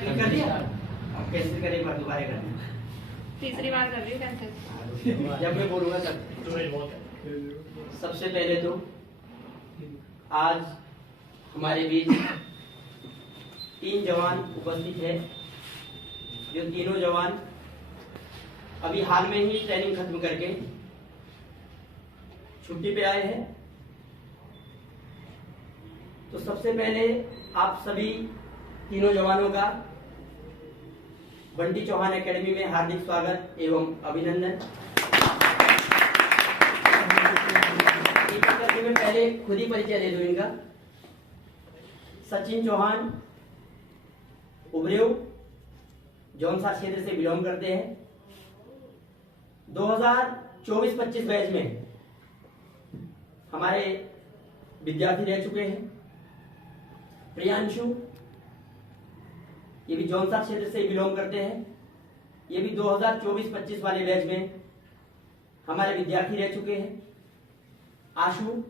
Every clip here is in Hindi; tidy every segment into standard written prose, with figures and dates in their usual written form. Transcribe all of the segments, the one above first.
कर दिया। अब कैंसिल करें, एक बार दोबारा करना। तीसरी बार कर रही हूँ कैंसिल। जब मैं बोलूंगा तब। सबसे पहले तो आज हमारे बीच 3 जवान उपस्थित है, जो तीनों जवान अभी हाल में ही ट्रेनिंग खत्म करके छुट्टी पे आए हैं। तो सबसे पहले आप सभी तीनों जवानों का बंटी चौहान एकेडमी में हार्दिक स्वागत एवं अभिनंदन। एक करके मैं पहले खुद ही परिचय दे दूं इनका। सचिन चौहान उबरेव जौनसा क्षेत्र से बिलोंग करते हैं। 2024-25 बैच में हमारे विद्यार्थी रह चुके हैं। प्रियांशु, ये भी जौनसा क्षेत्र से बिलोंग करते हैं। ये भी 2024-25 वाले बैच में हमारे विद्यार्थी रह चुके हैं। आशु,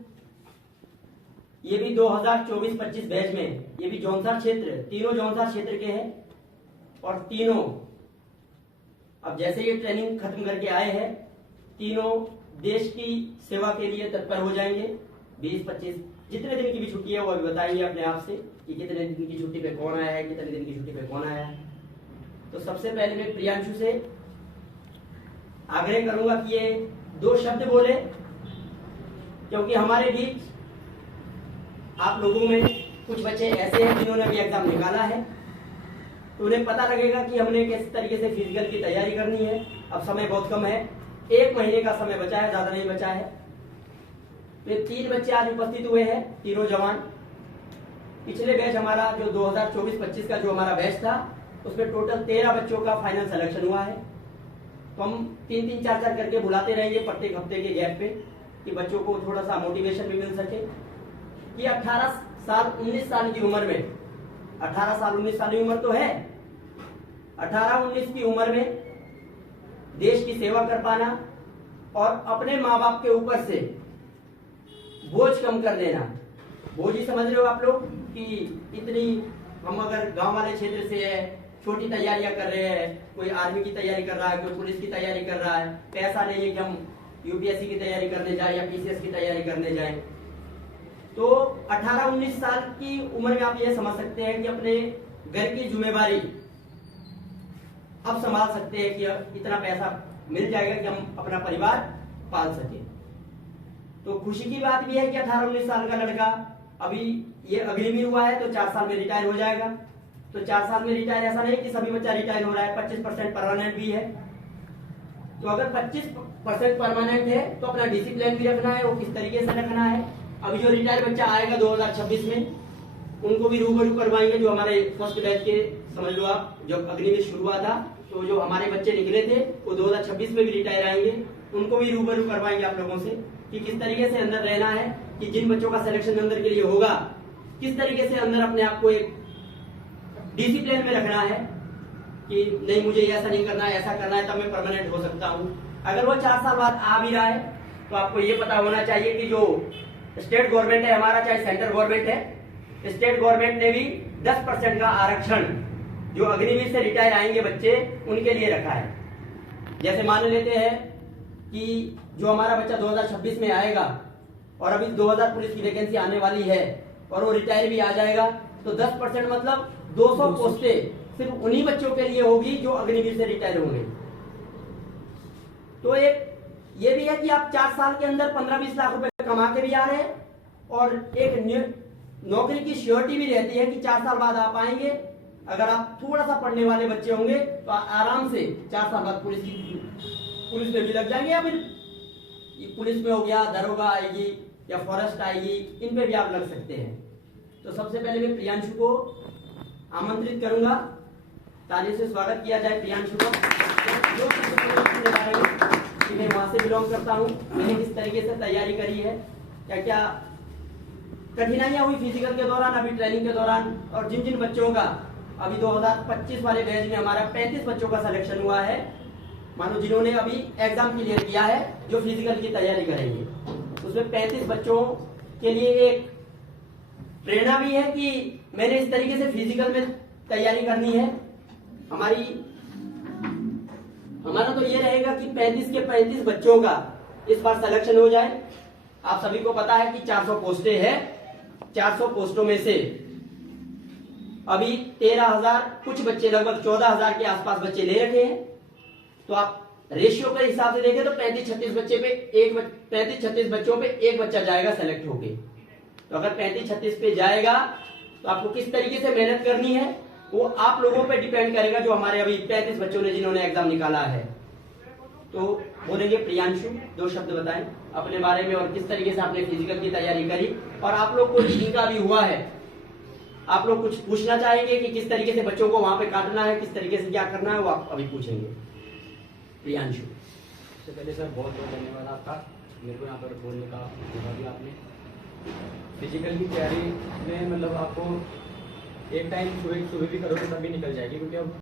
ये भी 2024-25 बैच में, ये भी जौनसा क्षेत्र, तीनों जौनसा क्षेत्र के हैं। और तीनों अब जैसे ये ट्रेनिंग खत्म करके आए हैं, तीनों देश की सेवा के लिए तत्पर हो जाएंगे। 20-25 जितने दिन की भी छुट्टी है वो अभी बताएंगे अपने आप से कि कितने दिन की छुट्टी पे कौन आया है, कितने दिन की छुट्टी पे कौन आया है। तो सबसे पहले मैं प्रियांशु से आग्रह करूंगा कि ये 2 शब्द बोले, क्योंकि हमारे बीच आप लोगों में कुछ बच्चे ऐसे हैं जिन्होंने अभी एग्जाम निकाला है, तो उन्हें पता लगेगा कि हमने किस तरीके से फिजिकल की तैयारी करनी है। अब समय बहुत कम है, 1 महीने का समय बचा है, ज्यादा नहीं बचा है। तो 3 बच्चे आज उपस्थित हुए हैं, तीनों जवान। पिछले बैच हमारा जो 2024-25 का जो हमारा बैच था, उसमें टोटल 13 बच्चों का फाइनल सिलेक्शन हुआ है। तो हम 3-3, 4-4 करके बुलाते रहेंगे प्रत्येक हफ्ते के गैप पे, कि बच्चों को थोड़ा सा मोटिवेशन भी मिल सके कि 18 साल 19 साल की उम्र में, 18 साल 19 साल की उम्र तो है, 18-19 की उम्र में देश की सेवा कर पाना और अपने माँ बाप के ऊपर से बोझ कम कर देना। बोझ ही समझ रहे हो आप लोग कि इतनी, हम अगर गांव वाले क्षेत्र से है, छोटी तैयारियां कर रहे हैं, कोई आर्मी की तैयारी कर रहा है, कोई पुलिस की तैयारी कर रहा है, पैसा नहीं है कि हम यूपीएससी की तैयारी करने जाए या पीसीएस की तैयारी करने जाए। तो 18-19 साल की उम्र में आप ये समझ सकते हैं कि अपने घर की जिम्मेवारी अब संभाल सकते हैं कि अब इतना पैसा मिल जाएगा कि हम अपना परिवार पाल सके। तो खुशी की बात भी है कि 18-19 साल का लड़का अभी ये अग्निवीर हुआ है, तो 4 साल में रिटायर हो जाएगा। तो 4 साल में रिटायर, ऐसा नहीं कि सभी बच्चा रिटायर हो रहा है, 25% परमानेंट भी है। तो अगर 25% परमानेंट है तो अपना डिसिप्लिन भी रखना है, वो किस तरीके से रखना है। अभी जो रिटायर बच्चा आएगा 2026 में, उनको भी रूबरू करवाएंगे। जो हमारे फर्स्ट बैच के, समझ लो आप, जब अग्निवीर शुरू हुआ था, तो जो हमारे बच्चे निकले थे वो 2026 में भी रिटायर आएंगे, उनको भी रूबरू करवाएंगे आप लोगों से कि किस तरीके से अंदर रहना है, कि जिन बच्चों का सिलेक्शन अंदर के लिए होगा, किस तरीके से अंदर अपने आप को एक डिसिप्लिन में रखना है कि नहीं मुझे ऐसा नहीं करना है, ऐसा करना है, तब मैं परमानेंट हो सकता हूँ। अगर वो 4 साल बाद आ भी रहा है तो आपको ये पता होना चाहिए कि जो स्टेट गवर्नमेंट है हमारा, चाहे सेंट्रल गवर्नमेंट है, स्टेट गवर्नमेंट ने भी 10% का आरक्षण जो अग्निवीर से रिटायर आएंगे बच्चे, उनके लिए रखा है। जैसे मान लेते हैं कि जो हमारा बच्चा 2026 में आएगा और अभी 2000 पुलिस की वैकेंसी आने वाली है और वो रिटायर भी आ जाएगा, तो 10% मतलब 200 पोस्टें सिर्फ उन्हीं बच्चों के लिए होगी जो अग्निवीर से रिटायर होंगे। तो एक ये भी है कि आप 4 साल के अंदर 15-20 लाख रुपए कमा के भी आ रहे हैं, और एक नौकरी की श्योरिटी भी रहती है कि 4 साल बाद आप आएंगे। अगर आप थोड़ा सा पढ़ने वाले बच्चे होंगे तो आराम से 4 साल बाद पुलिस में भी लग जाएंगे, या फिर पुलिस में हो गया, दरोगा आएगी या फॉरेस्ट आएगी, इन पे भी आप लग सकते हैं। तो सबसे पहले मैं प्रियांशु को आमंत्रित करूंगा, ताली से स्वागत किया जाए प्रियांशु का। कि मैं वहां से बिलोंग करता हूँ, मैंने किस तरीके से तैयारी करी है, क्या क्या कठिनाइयां हुई फिजिकल के दौरान, अभी ट्रेनिंग के दौरान, और जिन जिन बच्चों का अभी 2025 वाले बैच में हमारा 35 बच्चों का सिलेक्शन हुआ है, मानो जिन्होंने अभी एग्जाम क्लियर किया है, जो फिजिकल की तैयारी करेंगे, उसमें 35 बच्चों के लिए एक प्रेरणा भी है कि मैंने इस तरीके से फिजिकल में तैयारी करनी है। हमारा तो ये रहेगा कि 35 के 35 बच्चों का इस बार सिलेक्शन हो जाए। आप सभी को पता है कि 400 पोस्टें हैं। 400 पोस्टों में से अभी 13,000 कुछ बच्चे, लगभग 14,000 के आसपास बच्चे ले रखे हैं। तो आप रेशियो के हिसाब से देखें तो 35-36 बच्चों पे एक बच्चा जाएगा सेलेक्ट होके। तो अगर 35-36 पे जाएगा तो आपको किस तरीके से मेहनत करनी है वो आप लोगों पे डिपेंड करेगा, जो हमारे अभी 35 बच्चों ने जिन्होंने एग्जाम निकाला है। तो बोलेंगे प्रियांशु, 2 शब्द बताएं अपने बारे में और किस तरीके से आपने फिजिकल की तैयारी करी, और आप लोग को जिनका भी हुआ है आप लोग कुछ पूछना चाहेंगे कि किस तरीके से बच्चों को वहां पे काटना है, किस तरीके से क्या करना है, वो आप अभी पूछेंगे। प्रियांशु। सबसे पहले सर बहुत बहुत धन्यवाद आपका, मेरे को यहाँ पर बोलने का मौका दिया आपने। फिजिकल की तैयारी में मतलब आपको एक टाइम सुबह भी करोगे तब भी निकल जाएगी, क्योंकि अब